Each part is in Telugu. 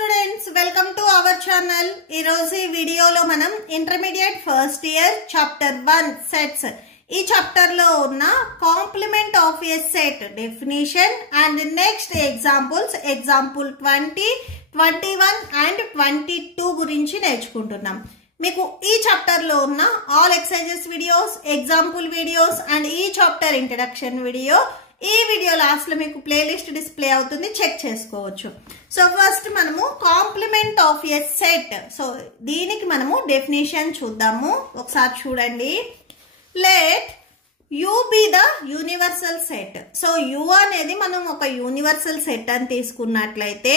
students, welcome to our channel. ఈ రోజు ఈ వీడియోలో మనం intermediate first year chapter 1 sets ఈ చాప్టర్ లో ఉన్న complement of A set definition and next examples example 20, 21 and 22 గురించి నేర్చుకుంటున్నాం. మీకు ఈ చాప్టర్ లో ఉన్న all exercises videos, example videos and ఈ చాప్టర్ ఇంట్రడక్షన్ వీడియో ఈ వీడియో లాస్ట్ లో మీకు ప్లేలిస్ట్ డిస్ప్లే అవుతుంది, చెక్ చేసుకోవచ్చు. సో ఫస్ట్ మనము complement of a set, so దీనికి మనము డెఫినేషన్ చూద్దాము. ఒకసారి చూడండి. Let you be the universal set. So you అనేది మనం ఒక యూనివర్సల్ సెట్ అని తీసుకున్నట్లయితే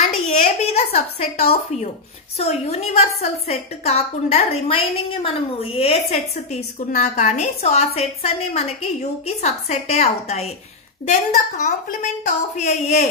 and A B the subset of you. So universal set కాకుండా రిమైనింగ్ మనము ఏ సెట్స్ తీసుకున్నా కానీ సో ఆ సెట్స్ అన్ని మనకి యూకి సబ్సెట్టే అవుతాయి. Then the complement of A.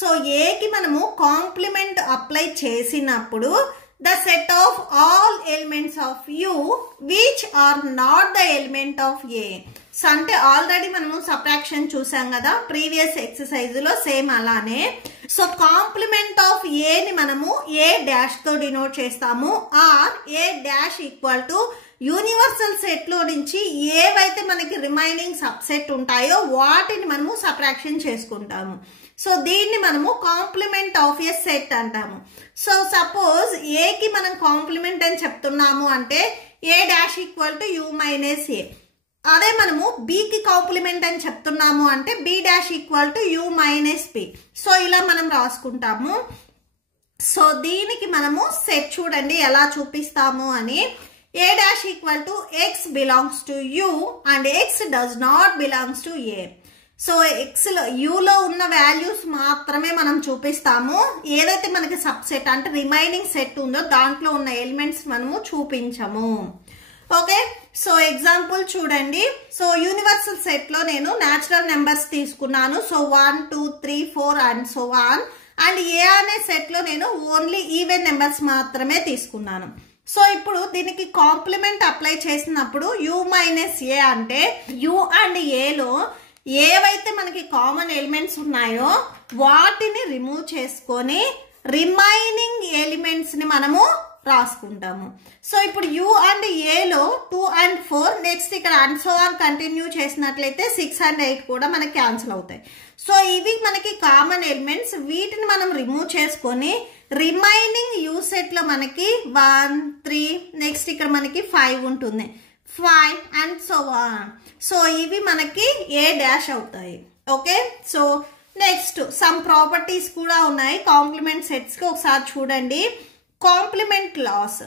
So ఏకి మనము కాంప్లిమెంట్ అప్లై చేసినప్పుడు the set of all elements of U which are not the element of A. So అంటే ఆల్రెడీ మనము సబ్ట్రాక్షన్ చూసాం కదా ప్రీవియస్ ఎక్సర్సైజ్ లో, సేమ్ అలానే. సో కాంప్లిమెంట్ ఆఫ్ ఏ ని మనము ఏ డాష్ తో డినోట్ చేస్తాము, or A dash equal to universal set లో నుంచి ఏవైతే మనకి రిమైనింగ్ సబ్సెట్ ఉంటాయో వాటిని మనము సబ్ట్రాక్షన్ చేసుకుంటాము. సో దీన్ని మనము కాంప్లిమెంట్ ఆఫ్ ఏ సెట్ అంటాము. సో సపోజ్ ఏకి మనం కాంప్లిమెంట్ అని చెప్తున్నాము అంటే A dash equal to U minus A. అదే మనము బికి కాంప్లిమెంట్ అని చెప్తున్నాము అంటే B dash equal to U minus B. So ఇలా మనం రాసుకుంటాము. సో దీనికి మనము సెట్ చూడండి ఎలా చూపిస్తాము అని. A dash equal to X belongs to U and X does not belongs to A. So X లో యూలో ఉన్న వాల్యూస్ మాత్రమే మనం చూపిస్తాము, ఏదైతే మనకి సబ్సెట్ అంటే రిమైనింగ్ సెట్ ఉందో దాంట్లో ఉన్న ఎలిమెంట్స్ మనము చూపించము. ఓకే, సో ఎగ్జాంపుల్ చూడండి. సో యూనివర్సల్ సెట్ లో నేను న్యాచురల్ నెంబర్స్ తీసుకున్నాను. So 1, 2, 3, 4 and so on. And A అనే సెట్ లో నేను ఓన్లీ ఈవెన్ నెంబర్స్ మాత్రమే తీసుకున్నాను. సో ఇప్పుడు దీనికి కాంప్లిమెంట్ అప్లై చేసినప్పుడు యూ మైనస్ ఏ అంటే యూ అండ్ ఏలో ఏవైతే మనకి కామన్ ఎలిమెంట్స్ ఉన్నాయో వాటిని రిమూవ్ చేసుకొని రిమైనింగ్ ఎలిమెంట్స్ ని మనము రాసుకుంటాము. సో ఇప్పుడు యూ అండ్ ఏలో 2 and 4, నెక్స్ట్ ఇక్కడ అండ్ సో ఆన్ కంటిన్యూ చేసినట్లయితే 6 and 8 కూడా మనకి క్యాన్సిల్ అవుతాయి. సో ఇవి మనకి కామన్ ఎలిమెంట్స్, వీటిని మనం రిమూవ్ చేసుకొని రిమైనింగ్ యూ సెట్ లో మనకి 1, 3 నెక్స్ట్ ఇక్కడ మనకి 5 ఉంటుంది, 5 అండ్ సో ఆన్. సో ఇవి మనకి ఏ డాష్ అవుతాయి. Okay, so next some properties కూడా ఉన్నాయి కాంప్లిమెంట్ సెట్స్ కి. ఒకసారి చూడండి. Complement laws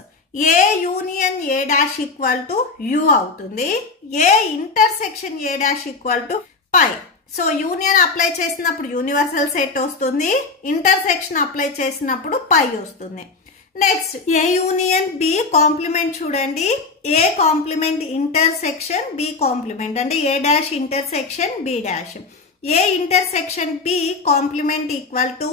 A union A dash equal to U అవుతుంది, A intersection A dash equal to phi. So union apply చేసినప్పుడు యూనివర్సల్ సెట్ వస్తుంది, ఇంటర్సెక్షన్ అప్లై చేసినప్పుడు పై వస్తుంది. Next A union B complement చూడండి. A complement intersection B complement అంటే A dash intersection B dash. A intersection B complement equal to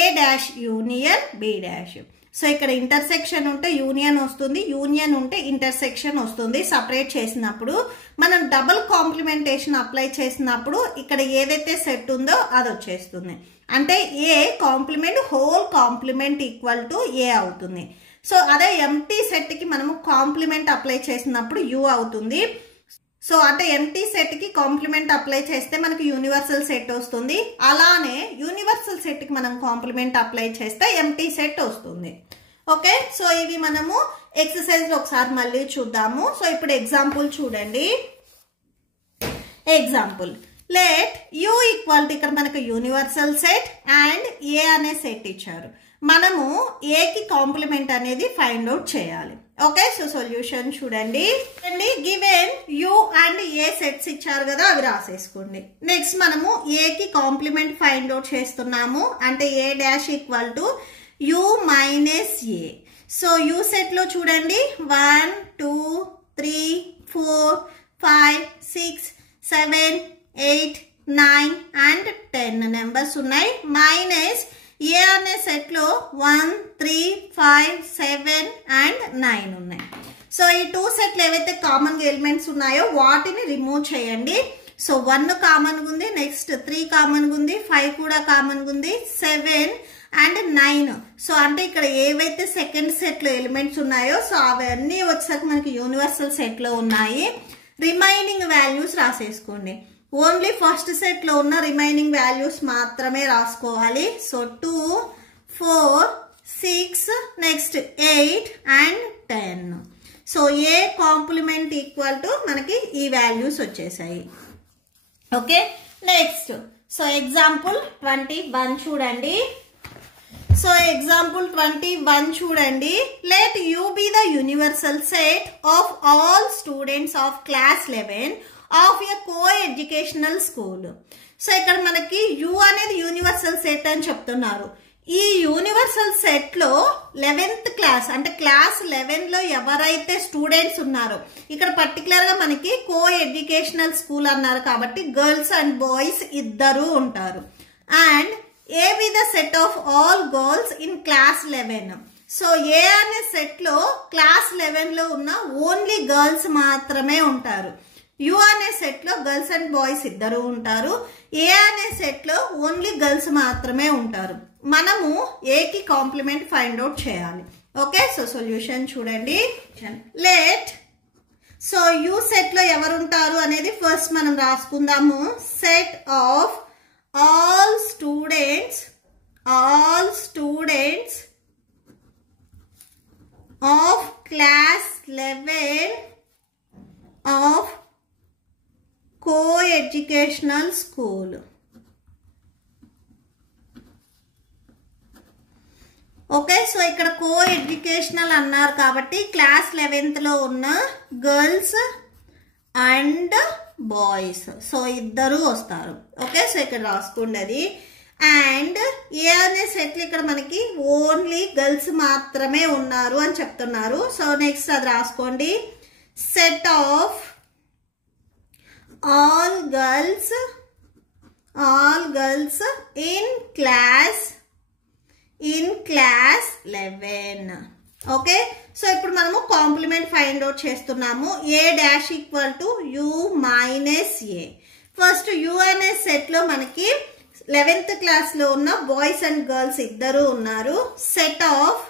A dash union B dash. So ఇక్కడ ఇంటర్సెక్షన్ ఉంటే యూనియన్ వస్తుంది, యూనియన్ ఉంటే ఇంటర్సెక్షన్ వస్తుంది. సపరేట్ చేసినప్పుడు మనం డబుల్ కాంప్లిమెంటేషన్ అప్లై చేసినప్పుడు ఇక్కడ ఏదైతే సెట్ ఉందో అది వచ్చేస్తుంది. అంటే A complement whole complement equal to A అవుతుంది. సో అదే ఎంటీ సెట్ కి మనము కాంప్లిమెంట్ అప్లై చేసినప్పుడు యూ అవుతుంది. సో అంటే ఎంటీ సెట్ కి కాంప్లిమెంట్ అప్లై చేస్తే మనకి యూనివర్సల్ సెట్ వస్తుంది, అలానే యూనివర్సల్ సెట్ కి మనం కాంప్లిమెంట్ అప్లై చేస్తే ఎంటీ సెట్ వస్తుంది. ఓకే, సో ఇవి మనము ఎక్సర్సైజ్ లో ఒకసారి మళ్ళీ చూద్దాము. సో ఇప్పుడు ఎగ్జాంపుల్ చూడండి. Example let you equal to ఇక్కడ మనకు యూనివర్సల్ సెట్ అండ్ ఏ అనే సెట్ ఇచ్చారు, మనము ఏకి కాంప్లిమెంట్ అనేది ఫైండ్ అవుట్ చేయాలి. ఓకే, సో సొల్యూషన్ చూడండి. Given you and A sets ఇచ్చారు కదా అవి రాసేసుకోండి. నెక్స్ట్ మనము ఏకి కాంప్లిమెంట్ ఫైండ్ అవుట్ చేస్తున్నాము అంటే A dash equal to U minus A. So U set లో చూడండి 1, 2, 3, 4, 5, 6, 7, 8, 9 and 10 నెంబర్స్ ఉన్నాయి. మైనస్ ఏ అనే సెట్ లో 1, 3, 5, 7 and 9 ఉన్నాయి. సో ఈ 2 సెట్లు ఏవైతే కామన్ ఎలిమెంట్స్ ఉన్నాయో వాటిని రిమూవ్ చేయండి. సో 1 కామన్ ఉంది, నెక్స్ట్ 3 కామన్ ఉంది, 5 కూడా కామన్ ఉంది, 7 అండ్ 9. సో అంటే ఇక్కడ ఏవైతే సెకండ్ సెట్లో ఎలిమెంట్స్ ఉన్నాయో సో అవన్నీ వచ్చేసరికి మనకి యూనివర్సల్ సెట్లో ఉన్నాయి. రిమైనింగ్ వాల్యూస్ రాసేసుకోండి. ఓన్లీ ఫస్ట్ సెట్లో ఉన్న రిమైనింగ్ వాల్యూస్ మాత్రమే రాసుకోవాలి. So 2, 4, 6, next 8 and 10. So A complement equal to మనకి ఈ వాల్యూస్ వచ్చేసాయి. ఓకే, నెక్స్ట్ సో ఎగ్జాంపుల్ 21 చూడండి. సో ఎగ్జాంపుల్ 21 చూడండి. Let you be the universal set of all students of class 11 of a co educational school. So ఇక్కడ మనకి యు అనేది యూనివర్సల్ సెట్ అని చెప్తున్నారు. ఈ యూనివర్సల్ సెట్ లో 11th క్లాస్ అంటే క్లాస్ 11 లో ఎవరైతే స్టూడెంట్స్ ఉన్నారో, ఇక్కడ పర్టికులర్ గా మనకి కో ఎడ్యుకేషనల్ స్కూల్ అన్నారు కాబట్టి గర్ల్స్ అండ్ బాయ్స్ ఇద్దరు ఉంటారు. And A B the set of all girls in class 11. So A అనే సెట్ లో క్లాస్ 11 లో ఉన్న ఓన్లీ గర్ల్స్ మాత్రమే ఉంటారు. యు అనే సెట్ లో గర్ల్స్ అండ్ బాయ్స్ ఇద్దరు ఉంటారు. ఏ అనే సెట్ లో ఓన్లీ గర్ల్స్ మాత్రమే ఉంటారు. మనము ఏకి కాంప్లిమెంట్ ఫైండ్ అవుట్ చేయాలి. ఓకే, సో సొల్యూషన్ చూడండి. లెట్ సో యు సెట్ లో ఎవరు ఉంటారు అనేది ఫస్ట్ మనం రాసుకుందాము. Set of all students of class 11 of co educational school. Okay, so ఇక్కడ కో ఎడ్యుకేషనల్ అన్నారు కాబట్టి క్లాస్ 11th లో ఉన్న గర్ల్స్ అండ్ బాయ్స్ సో ఇద్దరు వస్తారు. ఓకే, సో ఇక్కడ రాసుకోండి అది. అండ్ ఏ అనే సెట్లు ఇక్కడ మనకి ఓన్లీ గర్ల్స్ మాత్రమే ఉన్నారు అని చెప్తున్నారు. సో నెక్స్ట్ అది రాసుకోండి. Set of all girls in class 11. Okay, so ఇప్పుడు మనము కాంప్లిమెంట్ ఫైండ్ అవుట్ చేస్తున్నాము. A dash equal to U minus A. First U అనే సెట్ లో మనకి 11th క్లాస్ లో ఉన్న బాయ్స్ అండ్ గర్ల్స్ ఇద్దరు ఉన్నారు. Set of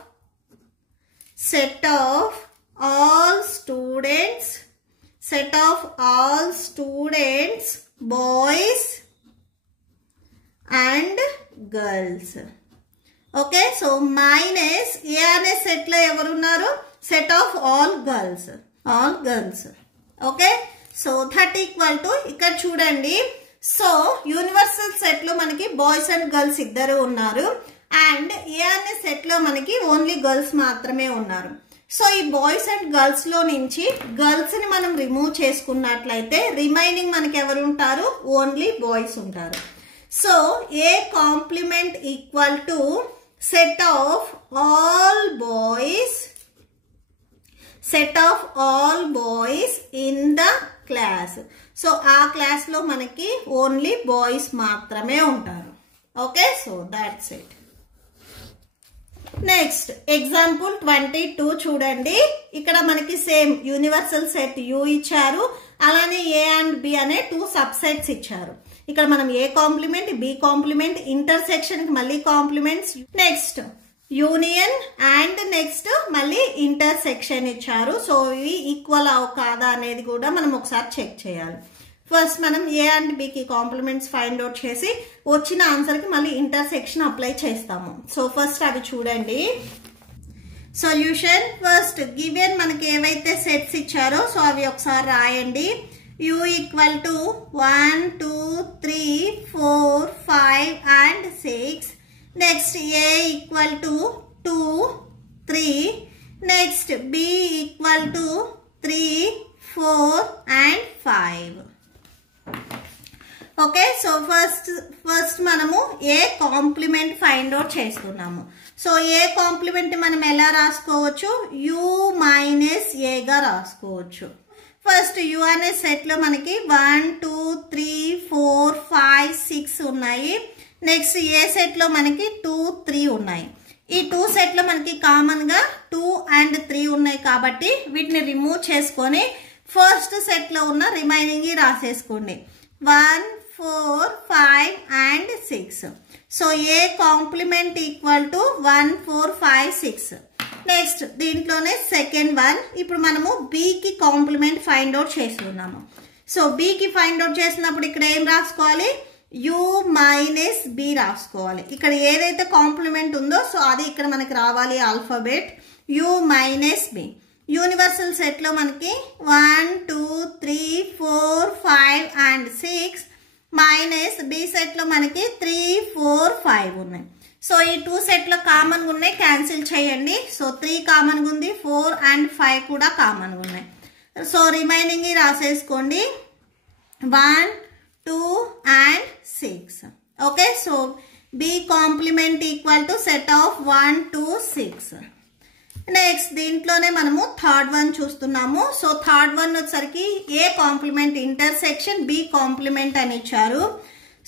all students boys and girls. Okay, so minus A అనే సెట్ లో ఎవరున్నారు? Set of all girls. Okay, so that equal to ఇక్కడ చూడండి. సో యూనివర్సల్ సెట్ లో మనకి బాయ్స్ అండ్ గర్ల్స్ ఇద్దరు ఉన్నారు. అండ్ ఏ అనే సెట్ లో మనకి ఓన్లీ గర్ల్స్ మాత్రమే ఉన్నారు. సో ఈ బాయ్స్ అండ్ గర్ల్స్ లో నుంచి గర్ల్స్ ని మనం రిమూవ్ చేసుకున్నట్లయితే రిమైనింగ్ మనకి ఎవరు ఉంటారు? ఓన్లీ బాయ్స్ ఉంటారు. So A complement equal to set of all boys in the class. So ఆ క్లాస్ లో మనకి ఓన్లీ బాయ్స్ మాత్రమే ఉంటారు. Okay, so that's it. Next example 22 చూడండి. ఇక్కడ మనకి సేమ్ యూనివర్సల్ సెట్ యు ఇచ్చారు, అలానే ఏ అండ్ బి అనే 2 సబ్ సెట్స్ ఇచ్చారు. ఇక్కడ మనం ఏ కాంప్లిమెంట్, బి కాంప్లిమెంట్, ఇంటర్సెక్షన్ కి మళ్ళీ compliments, next union and next మళ్ళీ ఇంటర్సెక్షన్ ఇచ్చారు. సో ఇవి ఈక్వల్ అవు కాదా అనేది కూడా మనం ఒకసారి చెక్ చేయాలి. ఫస్ట్ మనం ఏ అండ్ బికి కాంప్లిమెంట్స్ ఫైండ్ అవుట్ చేసి వచ్చిన ఆన్సర్ కి మళ్ళీ ఇంటర్సెక్షన్ అప్లై చేస్తాము. సో ఫస్ట్ అవి చూడండి. సొల్యూషన్ ఫస్ట్ గివెన్ మనకి ఏవైతే సెట్స్ ఇచ్చారో సో అవి ఒకసారి రాయండి. u equal to 1 2 3 4 5 and 6. Next a equal to 2 3. Next b equal to 3 4 and 5. Okay, so first మనము ఏ కాంప్లిమెంట్ ఫైండ్ అవుట్ చేస్తున్నాము. సో ఏ కాంప్లిమెంట్ మనం ఎలా రాసుకోవచ్చు? u మైనస్ a గా రాసుకోవచ్చు. ఫస్ట్ యు అనే సెట్ లో మనకి 1 2 3 4 5 6 ఉన్నాయి. నెక్స్ట్ ఏ సెట్ లో మనకి 2 3 ఉన్నాయి. ఈ 2 సెట్ లో మనకి కామన్ గా 2 అండ్ 3 ఉన్నాయి కాబట్టి వీటిని రిమూవ్ చేసుకొని ఫస్ట్ సెట్ లో ఉన్న రిమైనింగ్ రాసేసుకోండి. 1 4 5 and 6. So A complement equal to 1 4 5 6. Next దీంట్లోనే సెకండ్ వన్. ఇప్పుడు మనము బికి కాంప్లిమెంట్ ఫైండ్ అవుట్ చేస్తున్నాము. సో బికి ఫైండ్ అవుట్ చేసినప్పుడు ఇక్కడ ఏం రాసుకోవాలి, u మైనస్ బి రాసుకోవాలి. ఇక్కడ ఏదైతే కాంప్లిమెంట్ ఉందో సో అది ఇక్కడ మనకి రావాలి alphabet u minus B. Universal సెట్లో మనకి 1 2 3 4 5 అండ్ 6 మైనస్ బి సెట్లో మనకి 3 4 5 ఉన్నాయి. సో ఈ 2 సెట్లో కామన్గా ఉన్నాయి, క్యాన్సిల్ చేయండి. సో 3 కామన్గా ఉంది, 4 అండ్ 5 కూడా కామన్గా ఉన్నాయి. సో రిమైనింగ్ రాసేసుకోండి 1 2 and 6. Okay, so B complement equal to set of 1 2 6. Next దీంట్లోనే మనము థర్డ్ వన్ చూస్తున్నాము. సో థర్డ్ వన్ వచ్చేసరికి A complement intersection B complement అని ఇచ్చారు.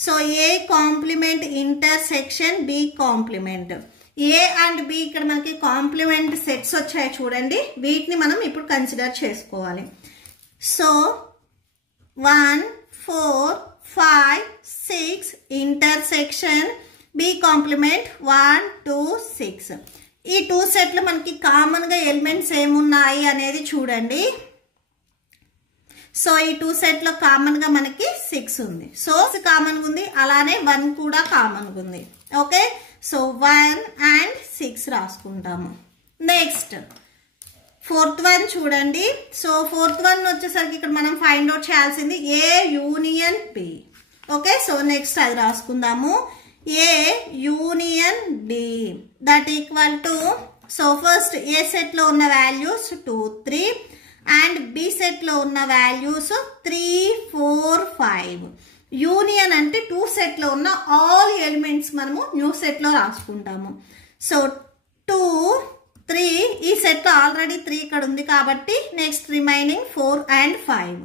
So A complement intersection B complement. A and B ఇక్కడ మనకి కాంప్లిమెంట్ సెట్స్ వచ్చాయి చూడండి, వీటిని మనం ఇప్పుడు కన్సిడర్ చేసుకోవాలి. So 1 4 5 6 intersection B complement 1 2 6. ఈ 2 సెట్లు మనకి కామన్గా ఎలిమెంట్స్ ఏమున్నాయి అనేది చూడండి. సో ఈ 2 సెట్లో కామన్గా మనకి 6 ఉంది. సో కామన్గా ఉంది, అలానే 1 కూడా కామన్గా ఉంది. ఓకే, సో 1 అండ్ 6 రాసుకుంటాము. నెక్స్ట్ ఫోర్త్ వన్ చూడండి. సో ఫోర్త్ వన్ వచ్చేసరికి ఇక్కడ మనం ఫైండ్ అవుట్ చేయాల్సింది A union B. Okay, so next అది రాసుకుందాము A union D that equal to. So first A సెట్లో ఉన్న వాల్యూస్ 2 3 అండ్ బి సెట్లో ఉన్న వాల్యూస్ 3 4 5. యూనియన్ అంటే 2 సెట్లో ఉన్న ఆల్ ఎలిమెంట్స్ మనము న్యూ సెట్లో రాసుకుంటాము. సో 2 3 ఈ సెట్లో ఆల్రెడీ 3 ఇక్కడ ఉంది కాబట్టి next remaining 4 and 5.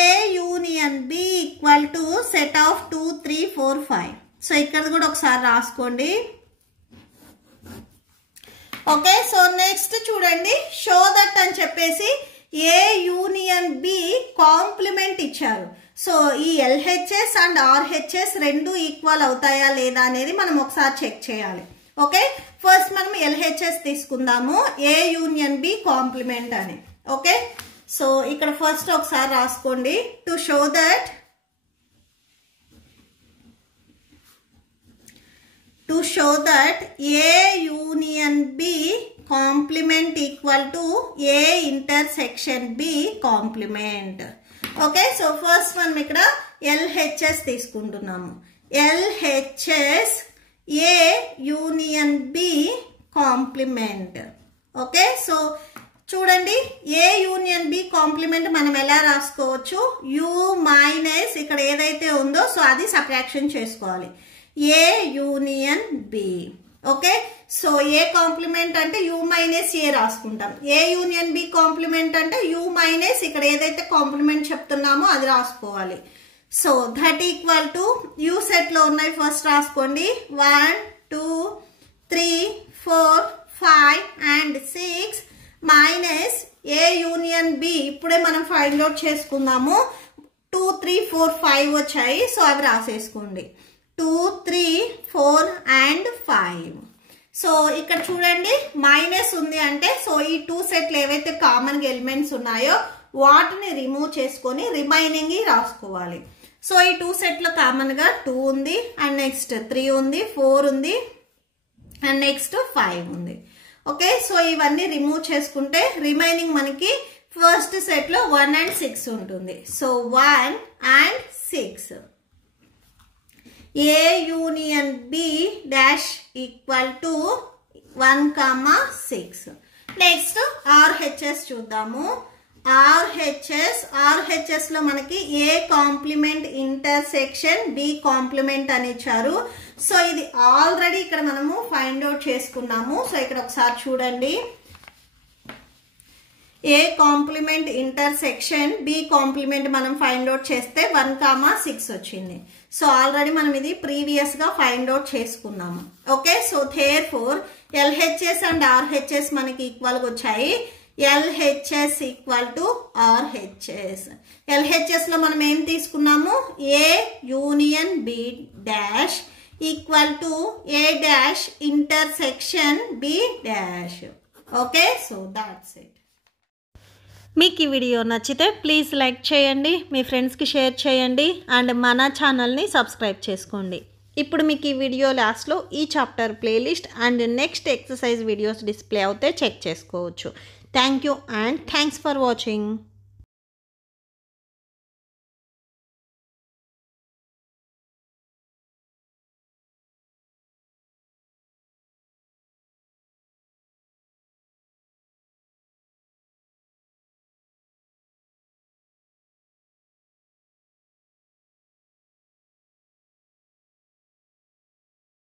A union B equal to set of 2 3 4 5. So ఇక్కడ కూడా ఒకసారి రాసుకోండి. ఓకే, సో నెక్స్ట్ చూడండి షో దట్ అని చెప్పేసి ఏ యూనియన్ బి కాంప్లిమెంట్ ఇచ్చారు. సో ఈ ఎల్హెచ్ఎస్ అండ్ ఆర్హెచ్ఎస్ రెండు ఈక్వల్ అవుతాయా లేదా అనేది మనం ఒకసారి చెక్ చేయాలి. ఓకే, ఫస్ట్ మనం ఎల్హెచ్ఎస్ తీసుకుందాము ఏ యూనియన్ బి కాంప్లిమెంట్ అని. ఓకే, సో ఇక్కడ ఫస్ట్ ఒకసారి రాసుకోండి to show that A union B complement equal to A intersection B complement. Okay, so first one ఇక్కడ LHS తీసుకుంటున్నాము. LHS A union B complement. Okay, so చూడండి ఏ యూనియన్ బి కాంప్లిమెంట్ మనం ఎలా రాసుకోవచ్చు, యు మైనస్ ఇక్కడ ఏదైతే ఉందో సో అది సబ్ట్రాక్షన్ చేసుకోవాలి A union B. Okay, so A complement అంటే యు మైనస్ ఏ రాసుకుంటాం. ఏ యూనియన్ బి కాంప్లిమెంట్ అంటే యు మైనస్ ఇక్కడ ఏదైతే కాంప్లిమెంట్ చెప్తున్నామో అది రాసుకోవాలి. So that equal to U set లో ఉన్నాయి ఫస్ట్ రాసుకోండి 1 2 3 4 5 and 6 minus A union B ఇప్పుడే మనం ఫైండ్ అవుట్ చేసుకుందాము 2 3 4 5 వచ్చాయి. సో అవి రాసేసుకోండి 2 3 4 అండ్ 5. సో ఇక్కడ చూడండి మైనస్ ఉంది అంటే సో ఈ 2 సెట్లు ఏవైతే కామన్ ఎలిమెంట్స్ ఉన్నాయో వాటిని రిమూవ్ చేసుకొని రిమైనింగ్ రాసుకోవాలి. సో ఈ 2 సెట్లో కామన్ గా 2 ఉంది అండ్ నెక్స్ట్ 3 ఉంది 4 ఉంది అండ్ నెక్స్ట్ 5 ఉంది. ఓకే, సో ఇవన్నీ రిమూవ్ చేసుకుంటే రిమైనింగ్ మనకి ఫస్ట్ సెట్ లో 1 అండ్ 6 ఉంటుంది. So 1 and 6 A union B dash equal to 1 6. Next RHS చూద్దాము. ఆర్హెచ్ఎస్ లో మనకి A complement intersection B complement అని ఇచ్చారు. సో ఇది ఆల్రెడీ ఇక్కడ మనము ఫైండ్ అవుట్ చేసుకున్నాము. సో ఇక్కడ ఒకసారి చూడండి A complement intersection B complement మనం ఫైండ్ అవుట్ చేస్తే 1 6 వచ్చింది. సో ఆల్రెడీ మనం ఇది ప్రీవియస్ గా ఫైండ్ అవుట్ చేసుకున్నాము. Okay, so therefore LHS and RHS మనకి ఈక్వల్ గా వచ్చాయి. LHS equal to RHS. LHS లో మనం ఏం తీసుకున్నాము A union B dash equal to A dash intersection B dash. Okay, so that's it. మీకు ఈ వీడియో నచ్చితే ప్లీజ్ లైక్ చేయండి, మీ ఫ్రెండ్స్కి షేర్ చేయండి అండ్ మన ఛానల్ని సబ్స్క్రైబ్ చేసుకోండి. ఇప్పుడు మీకు ఈ వీడియో లాస్ట్లో ఈ chapter playlist and next exercise videos display అవుతే చెక్ చేసుకోవచ్చు. Thank you and thanks for watching.